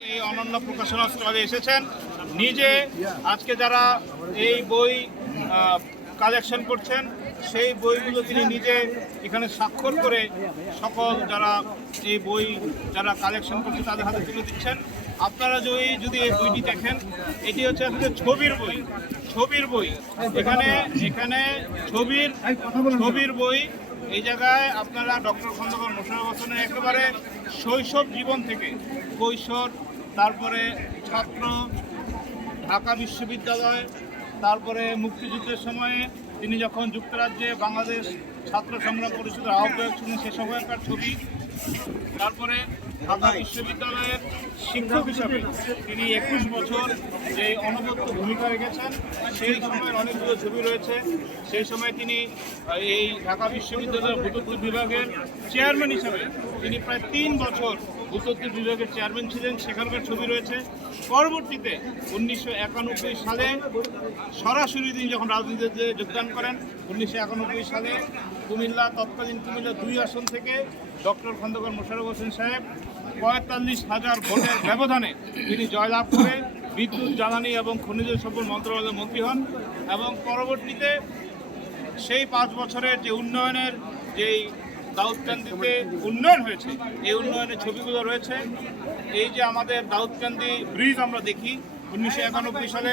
এই অনন্য প্রকাশনা স্টলে এসেছেন নিজে আজকে যারা এই বই কালেকশন করছেন সেই বইগুলো তিনি নিজে এখানে স্বাক্ষর করে সকল যারা এই বই যারা কালেকশন করছে তাদের হাতে তুলে দিচ্ছেন। আপনারা যদি এই বইটি দেখেন, এটি হচ্ছে আসলে ছবির বই। এখানে ছবির বই। এই জায়গায় আপনারা ডক্টর খন্দকার মোশাররফ হোসেনের একেবারে শৈশব জীবন থেকে কৈশোর, তারপরে ছাত্র, ঢাকা বিশ্ববিদ্যালয়, তারপরে মুক্তিযুদ্ধের সময়ে তিনি যখন যুক্তরাজ্যে বাংলাদেশ ছাত্র সংগ্রাম পরিষদের আহ্বায়ক ছিলেন সে সময়কার ছবি, তারপরে ঢাকা বিশ্ববিদ্যালয়ের শিক্ষক হিসাবে তিনি 21 বছর যে অনবদ্য ভূমিকা রেখেছেন সেই সময়ের অনেকগুলো ছবি রয়েছে। সেই সময় তিনি এই ঢাকা বিশ্ববিদ্যালয়ের ভূতত্ত্ব বিভাগের চেয়ারম্যান হিসাবে তিনি প্রায় 3 বছর ভূতত্ত্ব বিভাগের চেয়ারম্যান ছিলেন, সেখানকার ছবি রয়েছে। পরবর্তীতে 1991 সালে সরাসরি তিনি যখন রাজনীতিতে যোগদান করেন 1991 সালে তৎকালীন কুমিল্লা 2 আসন থেকে ডক্টর খন্দকার মোশাররফ হোসেন সাহেব 45,000 ভোটের ব্যবধানে তিনি জয়লাভ করে বিদ্যুৎ, জ্বালানি এবং খনিজ সম্পদ মন্ত্রণালয়ের মন্ত্রী হন। এবং পরবর্তীতে সেই 5 বছরের যে উন্নয়নের যেই দাউদকান্দিতে উন্নয়ন হয়েছে এই উন্নয়নের ছবিগুলো রয়েছে। এই যে আমাদের দাউদকান্দি ব্রিজ আমরা দেখি 1991 সালে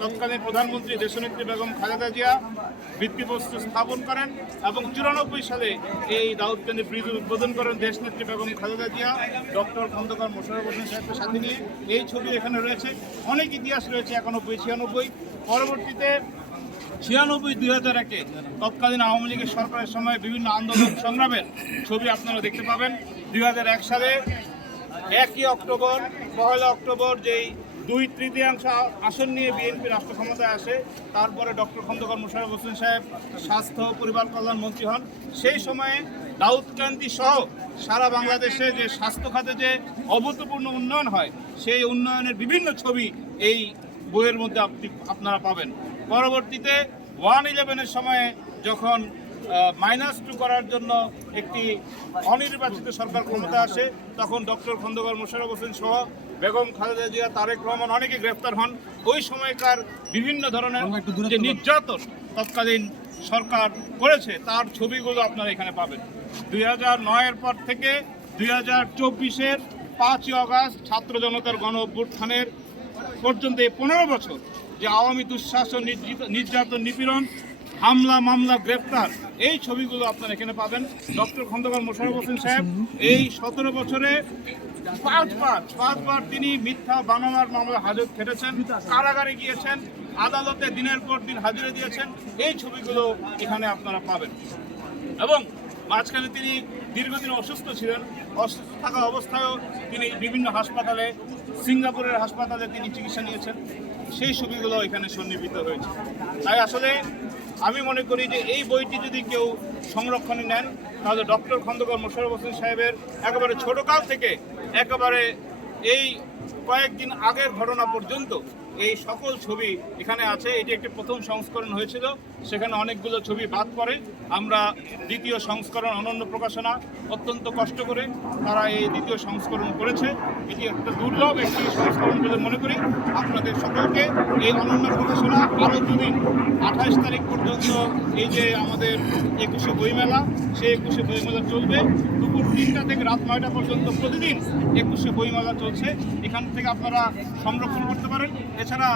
তৎকালীন প্রধানমন্ত্রী দেশনেত্রী বেগম খালেদা জিয়া ভিত্তিপ্রস্তর স্থাপন করেন এবং 94 সালে এই দাউদকান্দি ব্রিজ উদ্বোধন করেন দেশনেত্রী বেগম খালেদা জিয়া ডক্টর খন্দকার মোশাররফ হোসেন সাহেবকে সাথে নিয়ে। এই ছবি এখানে রয়েছে, অনেক ইতিহাস রয়েছে 91, 96। পরবর্তীতে 96, 2001-এ তৎকালীন আওয়ামী লীগের সরকারের সময় বিভিন্ন আন্দোলন সংগ্রামের ছবি আপনারা দেখতে পাবেন। 2001 সালে 1 অক্টোবর যেই 2/3 আসন নিয়ে বিএনপি রাষ্ট্র ক্ষমতায় আসে, তারপরে ডক্টর খন্দকার মোশাররফ হোসেন সাহেব স্বাস্থ্য পরিবার কল্যাণ মন্ত্রী হন। সেই সময়ে দাউদকান্দি সহ সারা বাংলাদেশে যে স্বাস্থ্য খাতে যে অভূতপূর্ণ উন্নয়ন হয় সেই উন্নয়নের বিভিন্ন ছবি এই বইয়ের মধ্যে আপনারা পাবেন। পরবর্তীতে 1/11-এর সময়ে যখন -2 করার জন্য একটি অনির্বাচিত সরকার ক্ষমতা আসে তখন ডক্টর খন্দকার মোশাররফ হোসেন সহ বেগম খালেদা জিয়া, তারেক রহমান অনেকে গ্রেফতার হন। ওই সময়কার বিভিন্ন ধরনের যে নির্যাতন তৎকালীন সরকার করেছে তার ছবিগুলো আপনারা এখানে পাবেন। 2009-এর পর থেকে 2024-এর 5ই আগস্ট ছাত্র জনতার গণ অভ্যুত্থানের পর্যন্ত এই 15 বছর যে আওয়ামী দুঃশাসন, নির্যাতন, নিপীড়ন, হামলা, মামলা, গ্রেফতার, এই ছবিগুলো আপনারা এখানে পাবেন। ডক্টর খন্দকার মোশাররফ হোসেন সাহেব এই 17 বছরে 5 বার তিনি মিথ্যা বানানোর মামলা হাজত খেটেছেন, কারাগারে গিয়েছেন, আদালতে দিনের পর দিন হাজিরা দিয়েছেন। এই ছবিগুলো এখানে আপনারা পাবেন। এবং মাঝখানে তিনি দীর্ঘদিন অসুস্থ ছিলেন, অসুস্থ থাকা অবস্থায়ও তিনি বিভিন্ন হাসপাতালে, সিঙ্গাপুরের হাসপাতালে তিনি চিকিৎসা নিয়েছেন, সেই ছবিগুলো এখানে সন্নিবেশিত হয়েছে। তাই আসলে আমি মনে করি যে এই বইটি যদি কেউ সংরক্ষণে নেন তাহলে ডক্টর খন্দকার মোশাররফ হোসেন সাহেবের একেবারে ছোটকাল থেকে একেবারে এই কয়েকদিন আগের ঘটনা পর্যন্ত এই সকল ছবি এখানে আছে। এটি একটি প্রথম সংস্করণ হয়েছিল, সেখানে অনেকগুলো ছবি বাদ পড়ে। আমরা দ্বিতীয় সংস্করণ অনন্য প্রকাশনা অত্যন্ত কষ্ট করে তারা এই দ্বিতীয় সংস্করণ করেছে। এটি একটা দুর্লভ একটি সংস্করণ বলে মনে করি। আপনাদের সকলকে এই অনন্য প্রকাশনা আরও 2 দিন 28 তারিখ পর্যন্ত এই যে আমাদের 21শে বইমেলা, সেই 21শে বইমেলা চলবে দুপুর 3টা থেকে রাত 9টা পর্যন্ত প্রতিদিন 21শে বইমেলা চলছে। এখান থেকে আপনারা সংরক্ষণ করতে পারেন। এছাড়া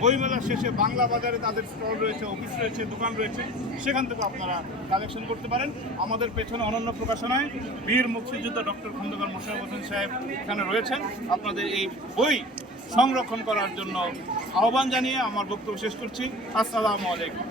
বইমেলার শেষে বাংলা বাজারে তাদের স্টল রয়েছে, অফিস রয়েছে, দোকান রয়েছে, সেখান থেকে আপনারা কালেকশন করতে পারেন। আমাদের পেছনে অনন্য প্রকাশনায় বীর মুক্তিযোদ্ধা ডক্টর খন্দকার মোশাররফ হোসেন সাহেব এখানে রয়েছেন। আপনাদের এই বই সংরক্ষণ করার জন্য আহ্বান জানিয়ে আমার বক্তব্য শেষ করছি। আসসালামু আলাইকুম।